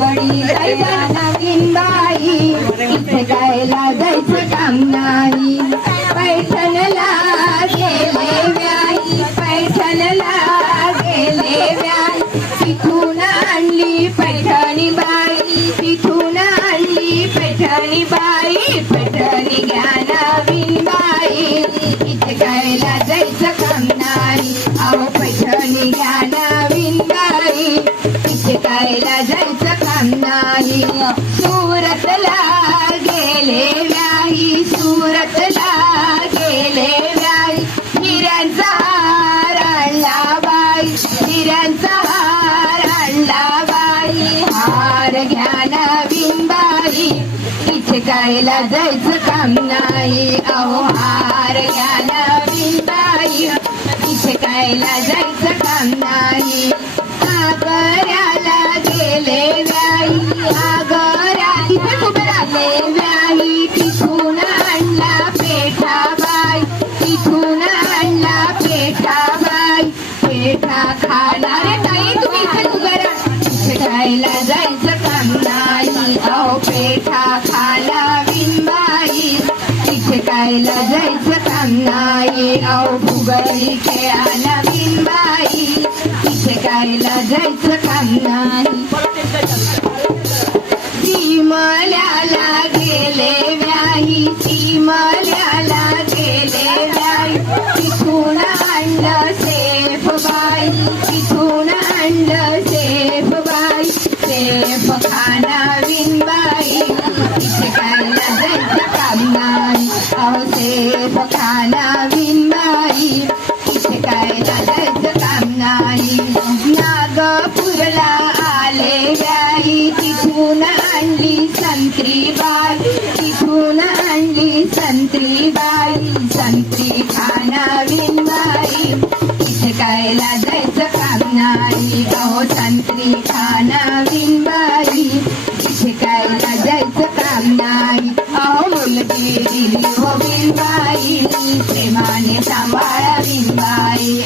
फुगडी तया नवीन बाई इथे गायला जायचं काम नाही पैठणला गेले व्याई पैठणला गेले व्याई तिथून आणली पैठणी बाई तिथून आणली पैठणी बाई पैठणी घ्या नवीन बाई इथे गायला जायचं काम नाही अहो पैठणी घ्या नवीन बाई इथे गायला जायचं काम नाही सुरतला गेले व्याई सुरतला गेले व्याई हिऱ्यांचा हार आणला बाई हिऱ्यांचा हार आणला बाई हार घ्या नवीन बाई इथे गायला जायचं काम नाही अहो हार घ्या नवीन बाई इथे गायला जायचं काम नाही आगऱ्याला गेले व्याई आगऱ्या तिथे उभे राहिले व्याई तिथून आणला पेठा बाई तिथून आणला पेठा बाई पेठा खाणारे ताई तुम्ही इथे उभे राहा इथे खायला जायचं काम नाही अहो पेठा खाला बिनबाई इथे खायला जायचं काम नाही अहो फुगडी खेळाला बिनबाई इथे खायला जायचं काम नाही चिमल्याला गेले व्याई चिमल्याला गेले व्याई तिथून आणलं सेफ बाई तिथून आणलं सेफ बाई सेफ खाना विनबाई इथे खायला जायचं काम नाही अहो सेफ खाना विनबाई इथे खायला जायचं काम नाही नागपूरला आले व्याई तिथून आणली संत्री बाई तिथून आणली संत्री बाई संत्री खाना विनबाई इथे खायला जायचं काम नाही अहो संत्री खाना विनबाई इथे खायला जायचं काम नाही अहो मुलगी दिली हो विनबाई प्रेमाने सांभाळा विनबाई